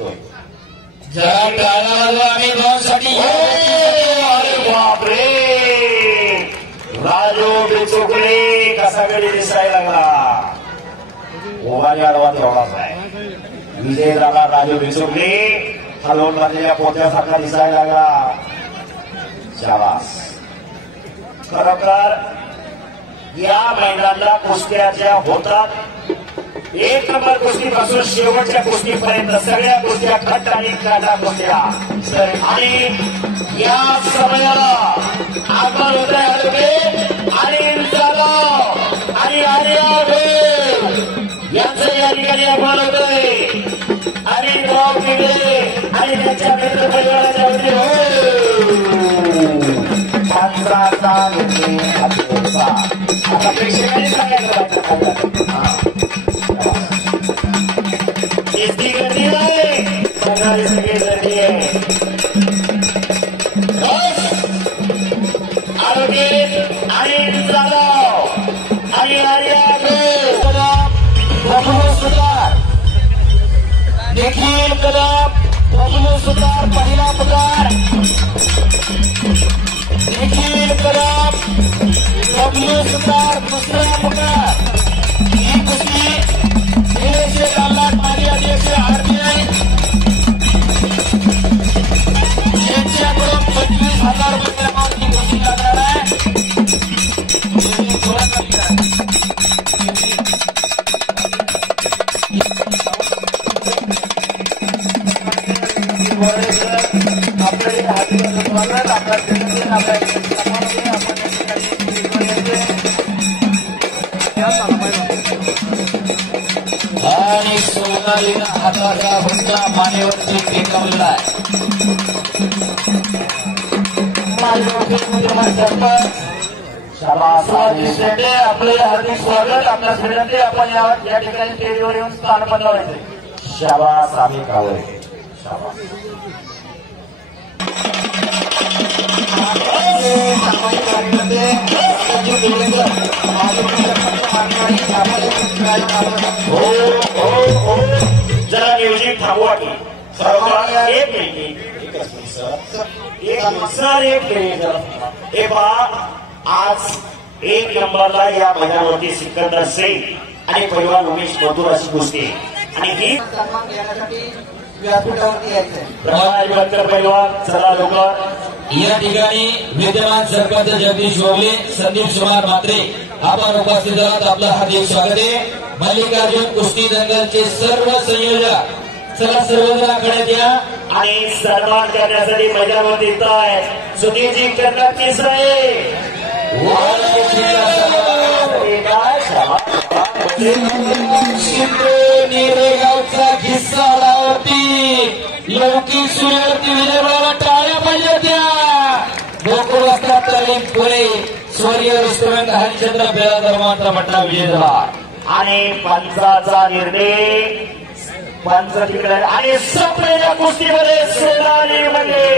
असतोय. जरा टाळा आम्ही भाऊसाठी. अरे बापरे, राजू बिचुकले कसा गडी दिसायला लागला. ओवाने आडवा तेवढाच आहे. विजय झाला राजू बिचुकले, हलवून मारलेल्या पोत्यासारखा दिसायला लागला. शाबास. खरोखर या मैदानाला कुस्त्याच्या होतात. एक नंबर कुस्तीपासून शेवटच्या कुस्तीपर्यंत सगळ्या कुस्त्या खट आणि काटा कुस्त्या. आणि या समयाला आगमन होत आहे अनिल जाधव आणि आर्या भेल यांचं या ठिकाणी आगमन होतंय. अनिल राव पिंगळे आणि त्यांच्या मित्र परिवाराच्या आता प्रेक्षकांनी सांगायचं इतकी गर्दी नाही, बघणारी सगळी गर्दी आहे. आरोग्य आणि जाधव आणि आर्या बबलू सुतार, निखिल कदम, बबलू सुतार पहिला पुकार, निखिल कदम, बबलू सुतार दुसरा पुकार. ही कुस्ती माजी अध्यक्ष आरबीआय यांच्याकडून 25,000 रुपये अमाऊंटची कुस्ती लागणार आहे. आणि सोनालीनं हाताचा हुंडा मानेवरती टेकवलेला आहे. आपले हार्दिक स्वागत. आपल्या स्टेडियमचे आपण या ठिकाणी स्टेजवर येऊन स्थान बनवायचे. शाबास आम्ही कावळे. शाबास. सामाजिक कार्यकर्ते जरा म्युझिक थांबवा की. एक मिनिट सर, एक मिनिट. हे पहा, आज एक नंबरला या मैदानावरती सिकंदर शेख आणि पैलवान उमेश मधुर अशी कुस्ती. आणि ही सन्मान घेण्यासाठी व्यासपीठावरती यायचं. पैलवान चला लवकर. या ठिकाणी विद्यमान सरपंच जगदीश ओगले, संदीप सुमार मात्रे आपण उपस्थित आहात. आपलं हार्दिक स्वागत आहे. मल्लिकार्जुन कुस्ती दंगलचे सर्व संयोजक चला सर्वजणांकडे द्या आणि सन्मान करण्यासाठी मैदानावर येत आहेत सुधीरजी कर्नाटकी साहेब. नेरेगावचा किस्सा लावती लौकिक सूर्यवरती विजय मिळाला. टाळ्या पाहिजे त्या. गोकुळ असतात तालीम पुणे स्वर्गीय रेस्टॉरंट हरिश्चंद्र बेळाधर्मांचा म्हटला विजय झाला. आणि पंचाचा निर्णय पंच तिकडे आणि संपलेल्या कुस्तीमध्ये सोनाली मध्ये